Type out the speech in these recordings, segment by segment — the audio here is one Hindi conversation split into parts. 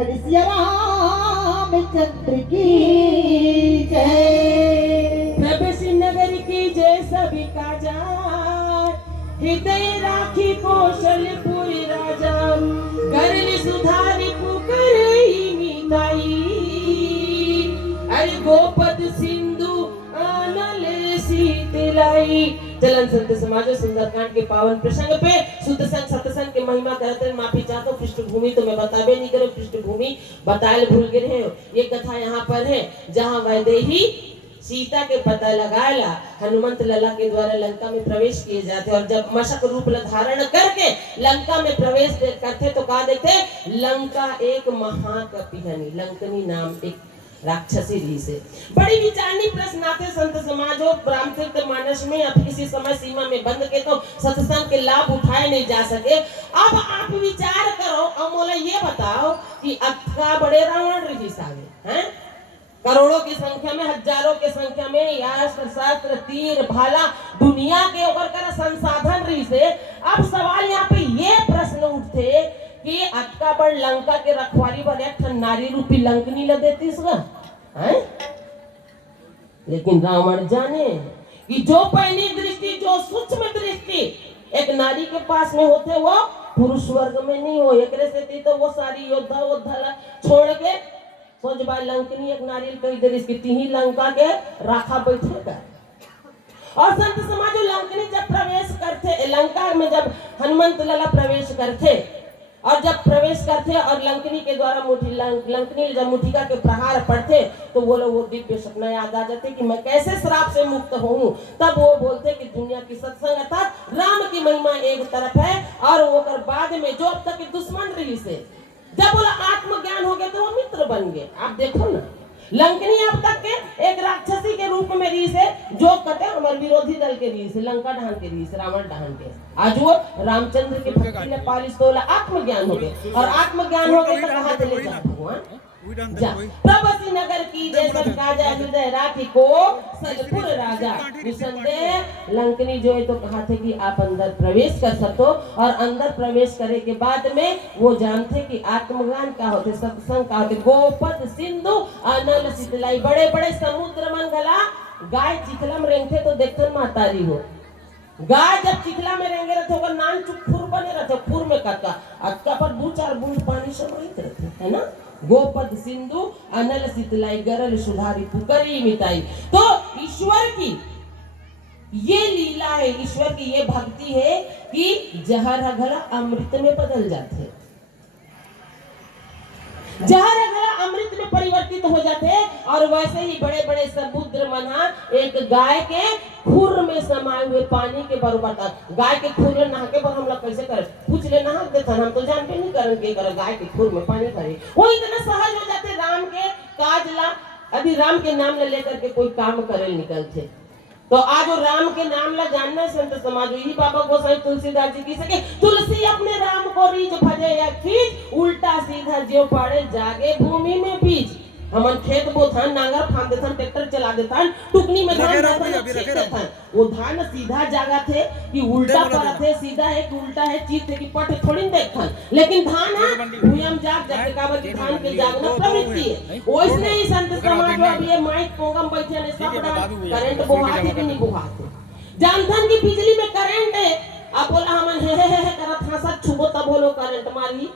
खड़ी सिया रामचंद्र की जय। प्रभु श्रीनगर की जय सभी का जाय, हृदय राखी कौशलपुर राजा, करल सुधारी पुकरई मिताई, अरे गोपद सिंधु आनल शीतलाई। चलन संत समाज सुंदरकांड के पावन प्रसंग पे सुतसंग सत्संग के महिमा करते माफी चाहता हूँ। पृष्ठभूमि तो मैं बताबे नहीं करूँ, पृष्ठभूमि बताए भूल गए हैं। ये कथा यहाँ पर है जहाँ वैदेही सीता के पता लगाया हनुमंत लला के द्वारा लंका में प्रवेश किए जाते, और जब मशक रूप धारण करके लंका में प्रवेश करते तो कहा देखते लंका एक महाकपिहनी, लंकनी नाम एक राक्षसी री से। बड़ी विचारनी प्रश्न आते संत समाज हो रामचरित मानस में, अब किसी समय सीमा में बंद के तो सत्संग के लाभ उठाए नहीं जा सके। अब आप विचार करो और मोला ये बताओ कि अक्का बड़े रावण ऋषि सागे हैं, करोड़ों की संख्या में, हजारों की संख्या में अस्त्र शस्त्र तीर भाला दुनिया के ओकर कर संसाधन रही से। अब सवाल यहाँ पे ये प्रश्न उठते कि अक्का बड़ लंका के रखवारी पर एक नारी रूपी लंकनी ल देती हैं? लेकिन रावण जाने कि जो पहली दृष्टि, जो सूक्ष्म दृष्टि एक नारी के पास में होते वो पुरुष वर्ग में नहीं हो। एक से तो वो सारी योद्धा वोद्धा छोड़ के सोच भाई लंकनी एक नारियल कई देर इसकी तीही लंका के राखा बैठेगा। और संत समाज लंकनी जब प्रवेश करते लंका में, जब हनुमंत लला प्रवेश करते और जब प्रवेश करते और लंकनी के द्वारा लंकनी जब मुठिका के प्रहार पड़ते तो वो लोग वो दिव्य सपना याद आ जाते कि मैं कैसे श्राप से मुक्त हूँ। तब वो बोलते कि दुनिया की सत्संग अर्थात राम की महिमा एक तरफ है और वो कर बाद में जो अब तक के दुश्मन रही से जब बोला आत्मज्ञान हो गया तो वो मित्र बन गए। आप देखो ना लंकनी अब तक के एक राक्षसी के रूप में रीस है, जो कहते हैं हमारे विरोधी दल के रीस है, लंका ढान के रीस, रावण ढान के। आज वो रामचंद्र के भक्ति ने पालिश तो आत्मज्ञान हो गए, और आत्मज्ञान हो गए तो कहाँ चले जाए भगवान जा। प्रभु नगर की जैसा काजा हृदय राखी को सलपुर राजा। निसंदेह लंकनी जो है तो कहा थे कि आप अंदर प्रवेश कर सको, और अंदर प्रवेश करे के बाद में वो जानते कि आत्मज्ञान का होते, सत्संग का होते, गोपद सिंधु अनल शीतलाई। बड़े बड़े समुद्र मन गला गाय चिखला में रेंगते तो देखते मातारी हो। गाय जब चिखला में रेंगे रहते होगा नान चुप फुर बने रहते, फुर में कक्का अक्का पर 2-4 बूंद पानी समाहित रहते है ना। गोपद सिंधु अनल शीतलाई गरल सुधारी पुकरी मिताई। तो ईश्वर की ये लीला है, ईश्वर की ये भक्ति है कि जहर घला अमृत में बदल जाते, जहर घला अमृत में परिवर्तित हो जाते। और वैसे ही बड़े बड़े समुद्र मना एक गाय के खुर में समाये हुए पानी के बराबर था। गाय के खुर में नहा के पर हम लोग कैसे करें, पूछ ले नहा देता, हम तो जानते नहीं करेंगे कर गाय के खुर में पानी करे। वो इतना सहज हो जाते राम के काज ला, अभी राम के नाम ले लेकर के कोई काम करे निकलते। तो आज वो राम के नाम ला जानना संत समाज ही बाबा गोसाई तुलसीदास जी की सके तुलसी अपने राम को रीझ भजे या खींच, उल्टा सीधा जो पड़े जागे भूमि में बीज। हमन खेत बोथन नांगर फांद देथन ट्रैक्टर चला देथन टुकनी में धान देथन, वो धान सीधा जागा थे कि उल्टा पड़ा थे, सीधा है कि उल्टा है, चीत है कि पट थोड़ी देखथन। लेकिन धान है भूयम जाग जाके काबर की धान के जागना प्रवृत्ति है। ओइसने ही संत समाज में अब ये माइक पोगम बैठे ने सब करंट बोहाते कि नहीं बोहाते, जानथन की बिजली में करंट है। अब बोला हमन हे करत हंसा छुबो तब बोलो करंट मारी,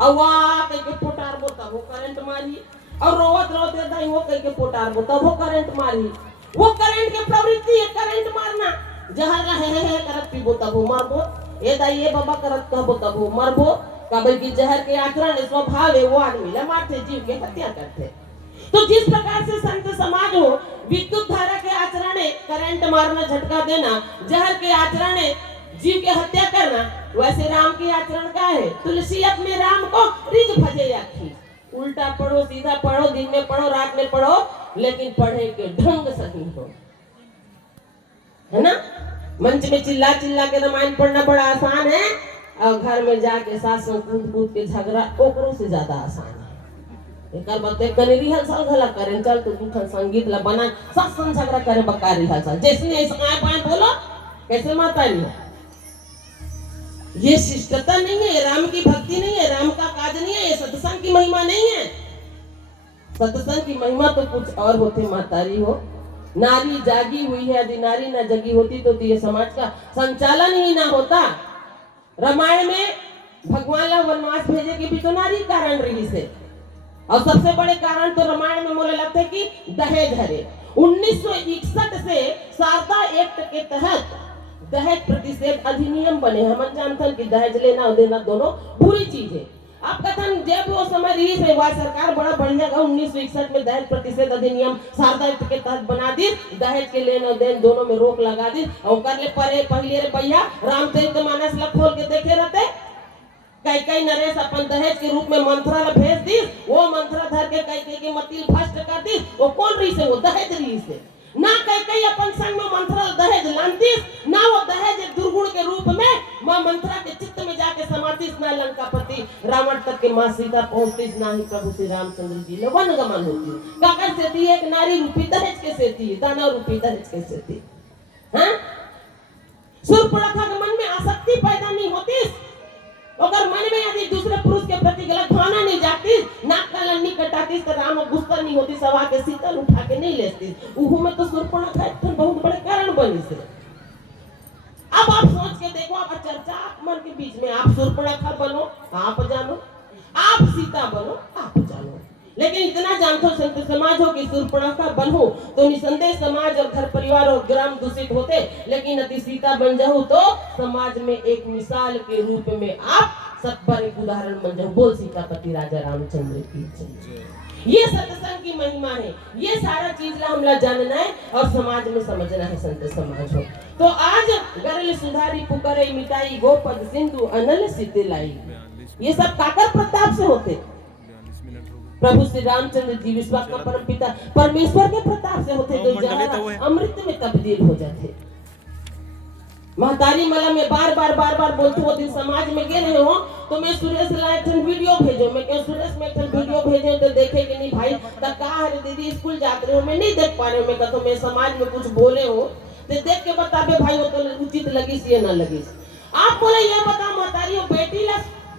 और वाह कह के पोटार बो तब वो करंट मारी, और रोवत रोवत दाई वो कह के पोटार बो तब वो करंट मारी। वो करंट के प्रवृत्ति है करंट मारना। जहर ला हे करत पीबो तब वो मारबो, ए दाई ये बाबा करत कहबो तब वो मारबो। काबर की जहर के आचरण स्वभाव है वो आदमी ला मारते, जीव के हत्या करते। तो जिस प्रकार से संत समाज हो विद्युत धारा के आचरण है करंट मारना, झटका देना, जहर के आचरण है जीव के हत्या करना, वैसे राम के आचरण का है तुलसी अपने राम को रिझ भजे या खींच। उल्टा पढ़ो सीधा पढ़ो, दिन में पढ़ो रात में पढ़ो, लेकिन पढ़े के ढंग सही हो, है ना। मंच में चिल्ला चिल्ला के रामायण पढ़ना बड़ा आसान है, और घर में जाके सास कूद कूद के झगड़ा ओकरों से ज्यादा आसान है। एक बात कने रिहर्सल घला करें, चल तो दूठन संगीत ला बना सास संग झगड़ा करे बका रिहर्सल जैसे ऐसा पाए बोलो कैसे माता नहीं ये शिष्टता नहीं है, ये राम की भक्ति नहीं है, राम का काज नहीं है, ये सत्संग की महिमा नहीं है। सत्संग की महिमा तो कुछ और होती मातारी हो। नारी जागी हुई है, यदि नारी ना जगी होती तो ये समाज का संचालन ही ना होता। रामायण में भगवान ला वनवास भेजे के भी तो नारी कारण रही से, और सबसे बड़े कारण तो रामायण में मोले लगते कि दहेज हरे। 1961 से शारदा एक्ट के तहत दहेज प्रतिषेध अधिनियम बने। हम जानते हैं कि दहेज लेना और देना दोनों बुरी चीज है। आप कथन जब वो समय रिलीज है, वह सरकार बड़ा बढ़िया 1961 में दहेज प्रतिषेध अधिनियम शारदा एक्ट के तहत बना दी। दहेज के लेन और देन दोनों में रोक लगा दी। और कर ले पहले रे भैया रामचरितमानस ला खोल के देखे रहते, कई नरेश अपन दहेज के रूप में मंत्रा ला भेज दी। वो मंत्रा धर के कई के मतिल भ्रष्ट कर दी। वो कौन रही से? वो दहेज रही से ना। कई अपन संग में मंत्रा दहेज लानती ना। वो दहेज एक दुर्गुण के रूप में मां मंत्रा के चित्त में जाके समातीस ना। लंकापति रावण तक के मां सीता पहुंचतीस ना ही प्रभु श्री रामचंद्र जी ने वनगमन होती। काकर से थी? एक नारी रूपी दहेज के से थी, दानव रूपी दहेज के से थी। हाँ, शूर्पणखा के मन में आसक्ति पैदा नहीं होती, अगर मन में यदि दूसरे पुरुष के प्रति गलत भावना नहीं जाती, नाक का लन्नी कटाती, तो राम गुस्सा नहीं होती, सवा के शीतल उठा के नहीं लेती। उहू में तो शूर्पणखा एक बहुत बड़े कारण बनी से। अब आप सोच के देखो, आप चर्चा आप मन के बीच में, आप शूर्पणखा बनो आप जानो, आप सीता बनो आप जानो। लेकिन इतना जानते हो संत समाज हो कि शूर्पणखा बनो तो निसंदेह समाज और घर परिवार और ग्राम दूषित होते। लेकिन यदि सीता बन जाओ तो समाज में एक मिसाल के रूप में आप सब पर एक उदाहरण बन जाओ। बोल सीतापति राजा रामचंद्र की जय। ये सत्संग की महिमा है। ये सारा चीज ला हमला जानना है और समाज में समझना है संत समाज हो। तो आज गरल सुधारी पुकारे मिटाई गोपद सिंधु अनल सितलाई, ये सब काकर प्रताप से होते? प्रभु श्री रामचंद्र जी विश्वात्मा परम पिता परमेश्वर के प्रताप से होते। तो जहर अमृत में तब्दील हो जाते। महतारी मला में बार बार बोलते हो, दिन समाज में गे रहे हो तो मैं सुरेश ला एक वीडियो भेजो। मैं क्या सुरेश में एक वीडियो भेजे तो देखे कि नहीं भाई तब कहा है दीदी स्कूल जाते रहे हो, मैं नहीं देख पा रहे हो। मैं कहता मैं समाज में कुछ बोले हो तो देख के बताबे भाई वो तो उचित लगी या ना लगी। आप बोले ये बता महतारी हो बेटी ला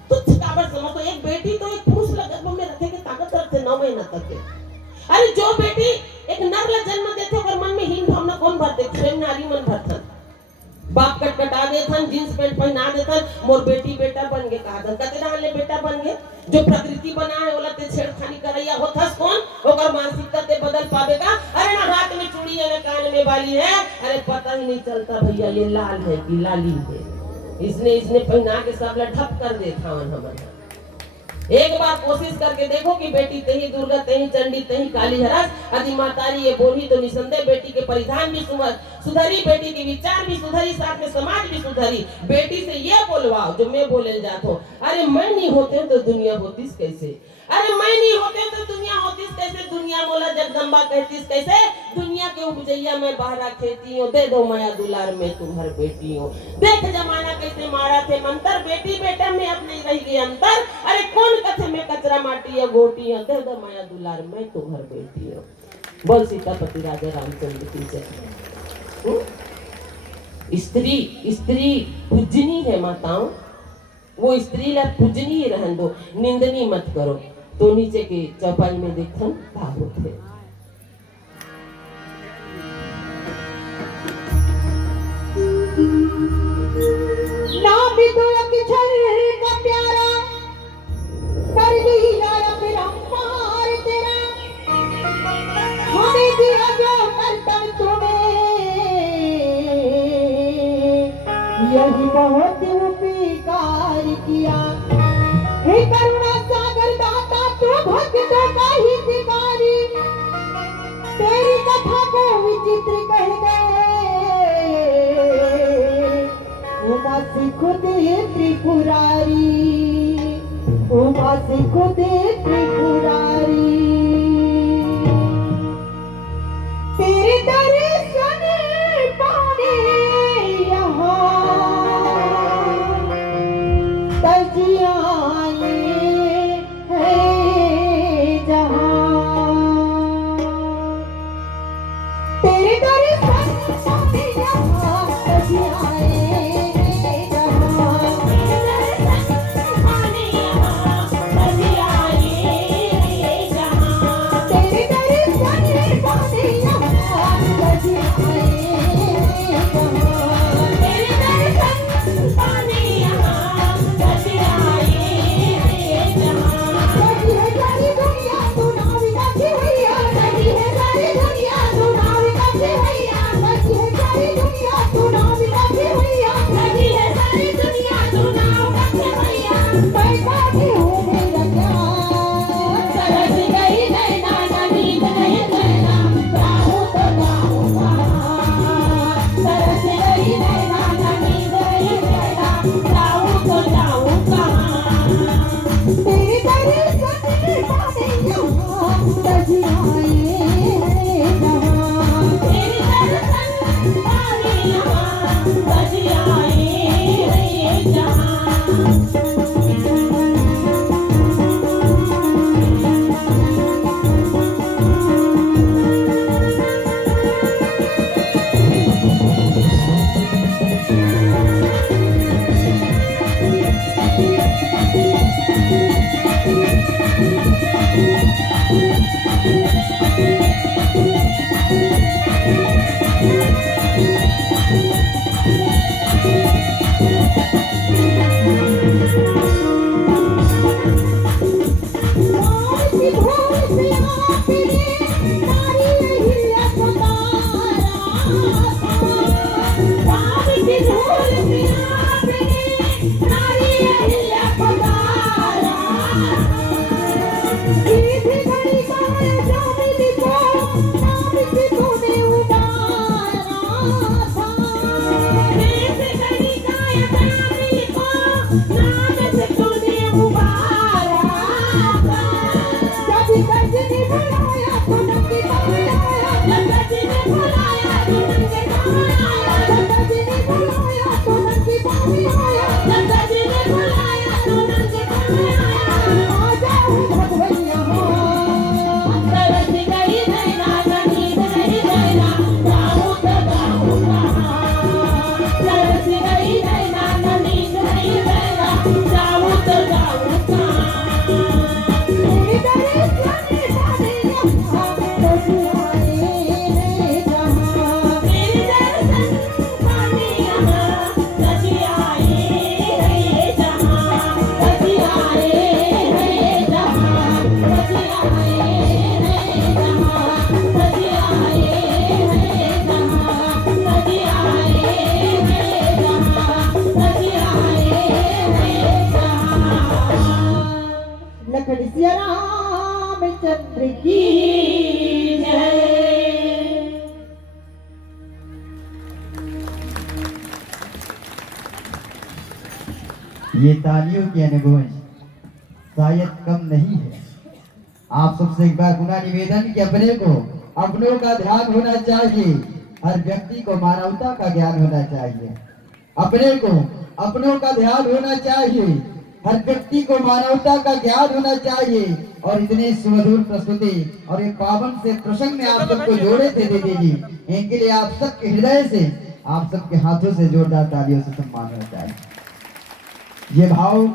तुच्छ काबर समझो? एक बेटी तो एक पुरुष ला गर्भ में रखे के ताकत रखते 9 महीना तक के। अरे जो बेटी एक नर ला जन्म देते अगर मन में हीन भावना कौन भरते? स्वयं नारी मन भरता। बाप कटकटा देथन, जींस पैंट पहना देथन, मोर बेटी बेटा बन गे कहा था। कते डाले बेटा बन गे? जो प्रकृति बना है ओला ते छेड़खानी करैया होथस कौन? ओकर मानसिकता ते बदल पावेगा? अरे ना हाथ में चूड़ी है ना कान में बाली है, अरे पता ही नहीं चलता भैया ये लाल है कि लाली है। इसने पहना के सब ला ठप कर देता हमारा। एक बार कोशिश करके देखो कि बेटी तेही दुर्गा तेही चंडी तेही काली हरस। यदि मातारी ये बोली तो निसंदेह बेटी के परिधान भी सुधरी, बेटी के विचार भी सुधरी, साथ में समाज भी सुधरी। बेटी से ये बोलवाओ जो मैं बोले जाता हूँ, अरे मैं नहीं होते तो दुनिया होती कैसे? अरे मैं नहीं होते तो दुनिया होती कैसे? दुनिया मोला जगदम्बा कहतीस कैसे? दुनिया के उपजैया में बाहरा खेती हो, दे दो माया दुलार में तुम्हार बेटी हो। देख जमाना कैसे मारा थे मंतर, बेटी बेटा में अपने रह गए अंतर। अरे कौन कथे में कचरा माटी है गोटी है, दे दो माया दुलार में तुम्हार बेटी हो। बोल सीतापति राजा रामचंद्र की जय। स्त्री पूजनी है माताओं, वो स्त्री ला पूजनी ही रहन दो, निंदनी मत करो। तो नीचे के चौपाई में देखन भागवत है। ना भी तो अक्षर का प्यारा कर लिया मेरा पार तेरा, हमें दिया जो कर्तव्य तुम्हें, यही बहुत उपकार किया। हे करुणा सागर दाता तू भक्तों का ही शिकारी, तेरी कथा को विचित्र कह गए उमा से खुद त्रिपुरारी, उमा से खुद त्रिपुरारी। तेरे दर्शन पाने यहाँ तजियाए है जहाँ, तेरे दर्शन पाने यहाँ तजियाए है जहाँ। ये तालियों की अनुभव शायद कम नहीं है। आप सबसे एक बार पुनः निवेदन कि अपनों का ध्यान होना चाहिए। हर व्यक्ति को मानवता का ज्ञान होना चाहिए। अपनों का ध्यान होना चाहिए। हर व्यक्ति को मानवता का ज्ञान होना चाहिए। और इतने सुमधुर प्रस्तुति और एक पावन से प्रसंग में आप सबको जोड़े थे दीदी जी, इनके लिए आप सबके हृदय से, आप सबके हाथों से जोरदार तालियों से सम्मान होना चाहिए। ये भाव